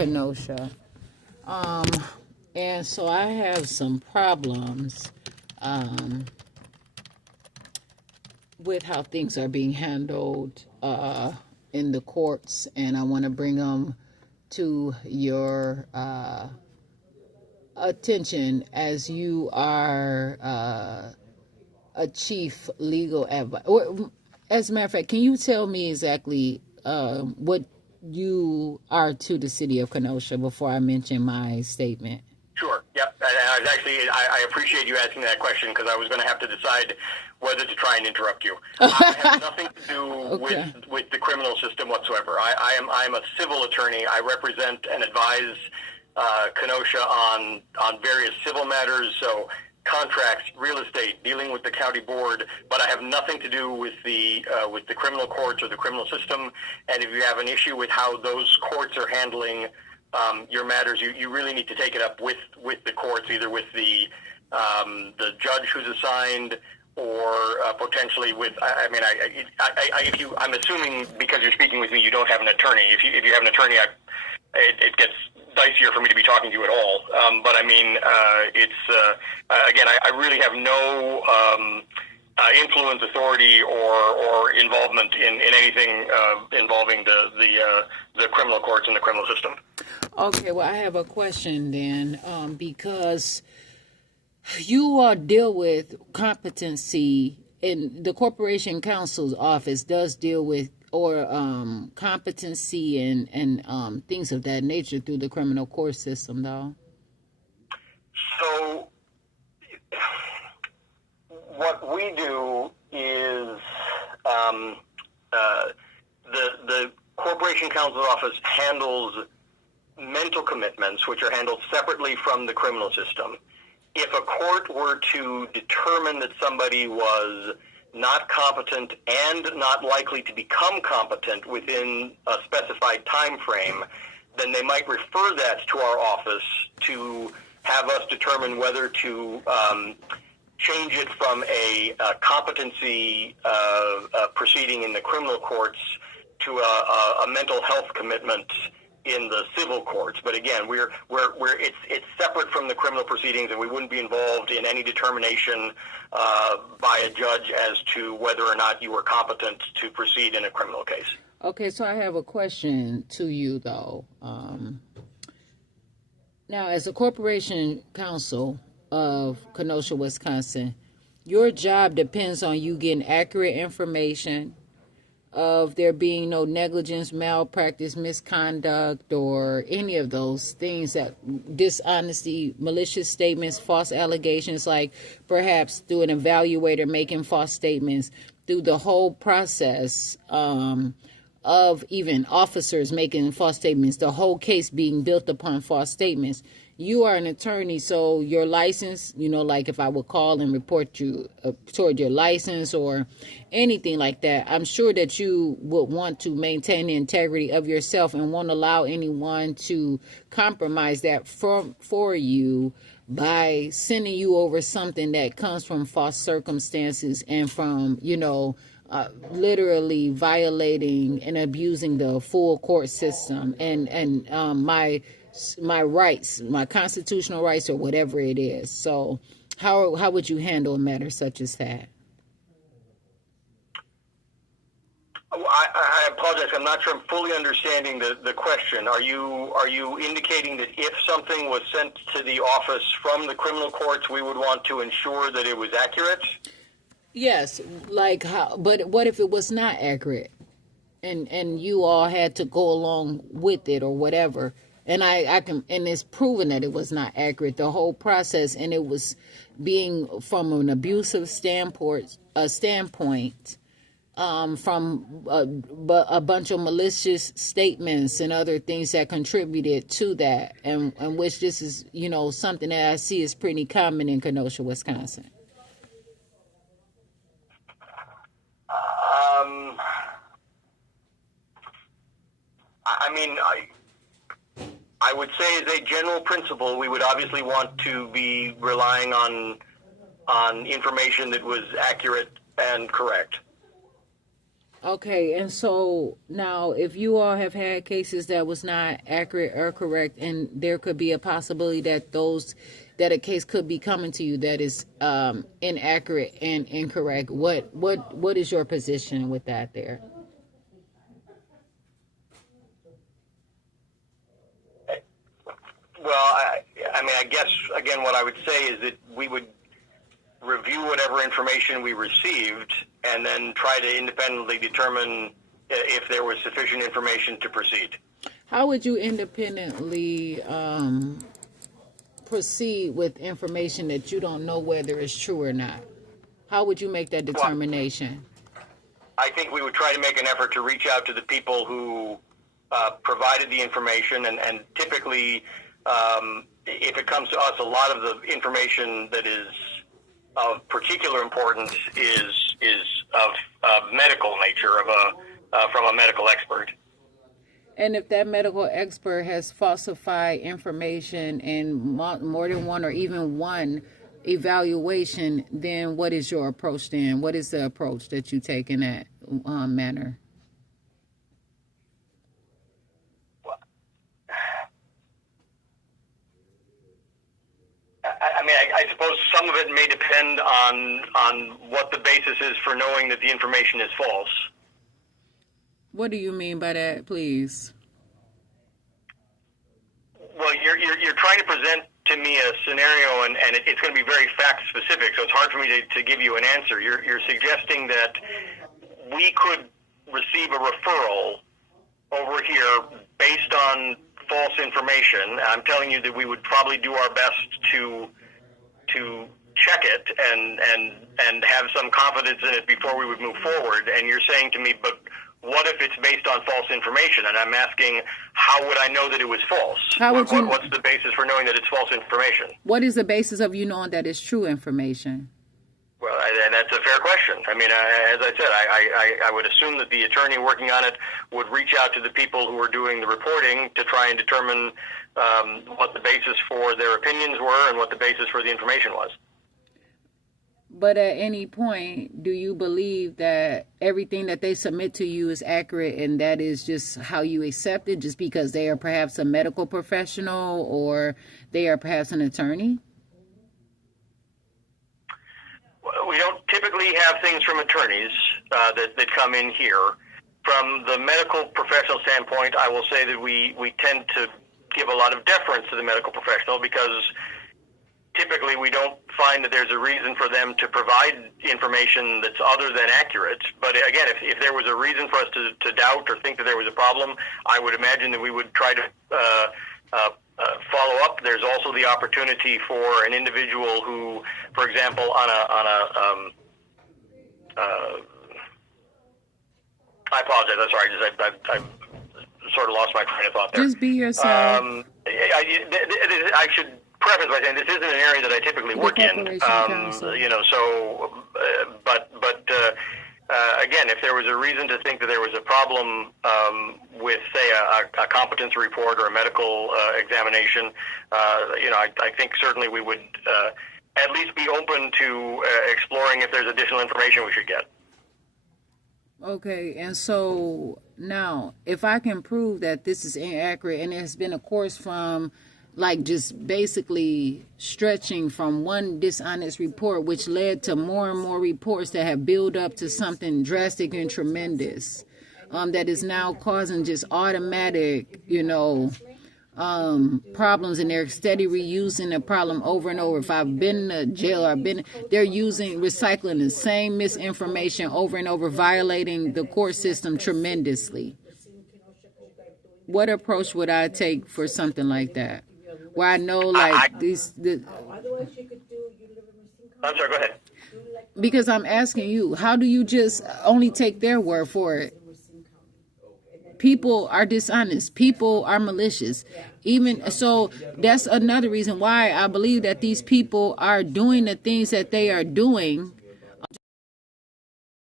Kenosha. Um, and so I have some problems with how things are being handled in the courts, and I want to bring them to your attention as you are a chief legal advisor. As a matter of fact, can you tell me exactly what you are to the city of Kenosha before I mention my statement? Sure. Yep. And I was actually, I appreciate you asking that question because I was going to have to decide whether to try and interrupt you. I have nothing to do Okay. with the criminal system whatsoever. I'm a civil attorney. I represent and advise Kenosha on various civil matters. So contracts, real estate, dealing with the county board, but I have nothing to do with the criminal courts or the criminal system. And if you have an issue with how those courts are handling your matters, you really need to take it up with the courts, either with the judge who's assigned, or potentially with. I'm assuming because you're speaking with me, you don't have an attorney. If you have an attorney, it gets dicier for me to be talking to you at all. But I mean, again, I really have no influence, authority, or involvement in anything involving the criminal courts and the criminal system. Okay, well, I have a question then, because you all deal with competency, and the corporation counsel's office does deal with competency and things of that nature through the criminal court system, though. So what we do is the corporation counsel's office handles mental commitments, which are handled separately from the criminal system. If a court were to determine that somebody was not competent and not likely to become competent within a specified time frame, then they might refer that to our office to have us determine whether to change it from a competency proceeding in the criminal courts to a mental health commitment in the civil courts. But again, it's separate from the criminal proceedings, and we wouldn't be involved in any determination by a judge as to whether or not you were competent to proceed in a criminal case. Okay, so I have a question to you, though. Now, as a corporation counsel of Kenosha, Wisconsin, your job depends on you getting accurate information, of there being no negligence, malpractice, misconduct, or any of those things, that dishonesty, malicious statements, false allegations, like perhaps through an evaluator making false statements, through the whole process of even officers making false statements, the whole case being built upon false statements. You are an attorney, so your license, like if I would call and report you toward your license or anything like that, I'm sure that you would want to maintain the integrity of yourself and won't allow anyone to compromise that for you by sending you over something that comes from false circumstances and from, literally violating and abusing the full court system and my rights, my constitutional rights, or whatever it is. So how would you handle a matter such as that? I apologize. I'm not sure I'm fully understanding the question. Are you indicating that if something was sent to the office from the criminal courts, we would want to ensure that it was accurate? Yes, like how? But what if it was not accurate, and you all had to go along with it or whatever? And I can, and it's proven that it was not accurate, the whole process, and it was being from an abusive standpoint, from a bunch of malicious statements and other things that contributed to that, and which this is, something that I see is pretty common in Kenosha, Wisconsin. I would say as a general principle, we would obviously want to be relying on information that was accurate and correct. Okay, and so now if you all have had cases that was not accurate or correct, and there could be a possibility that that a case could be coming to you that is inaccurate and incorrect, what is your position with that there? Well, I mean, I guess, again, what I would say is that we would review whatever information we received and then try to independently determine if there was sufficient information to proceed. How would you independently proceed with information that you don't know whether it's true or not? How would you make that determination? Well, I think we would try to make an effort to reach out to the people who provided the information, and typically, if it comes to us, a lot of the information that is of particular importance is of medical nature, from a medical expert. And if that medical expert has falsified information in more than one or even one evaluation, then what is your approach then? What is the approach that you take in that manner? I mean, I suppose some of it may depend on what the basis is for knowing that the information is false. What do you mean by that, please? Well, you're trying to present to me a scenario, and it's going to be very fact specific, so it's hard for me to give you an answer. You're suggesting that we could receive a referral over here based on false information. I'm telling you that we would probably do our best to check it and have some confidence in it before we would move forward. And you're saying to me, but what if it's based on false information? And I'm asking, how would I know that it was false? What's the basis for knowing that it's false information? What is the basis of you knowing that it's true information? Well, that's a fair question. I mean, as I said, I would assume that the attorney working on it would reach out to the people who are doing the reporting to try and determine what the basis for their opinions were and what the basis for the information was. But at any point, do you believe that everything that they submit to you is accurate and that is just how you accept it, just because they are perhaps a medical professional or they are perhaps an attorney? We don't typically have things from attorneys that come in here. From the medical professional standpoint, I will say that we tend to give a lot of deference to the medical professional because typically we don't find that there's a reason for them to provide information that's other than accurate. But again, if there was a reason for us to doubt or think that there was a problem, I would imagine that we would try to follow up. There's also the opportunity for an individual who, for example, I apologize. I'm sorry. I sort of lost my train of thought there. Just be yourself. I should preface by saying this isn't an area that I typically work in. Again, if there was a reason to think that there was a problem with, say, a competence report or a medical examination, I think certainly we would at least be open to exploring if there's additional information we should get. Okay, and so now, if I can prove that this is inaccurate and there's been a course from like just basically stretching from one dishonest report, which led to more and more reports that have built up to something drastic and tremendous, that is now causing just automatic, problems, and they're steady reusing the problem over and over. If I've been to jail or they're recycling the same misinformation over and over, violating the court system tremendously. What approach would I take for something like that? Where I know I'm sorry, go ahead. Because I'm asking you, how do you just only take their word for it? People are dishonest. People are malicious. Even so, that's another reason why I believe that these people are doing the things that they are doing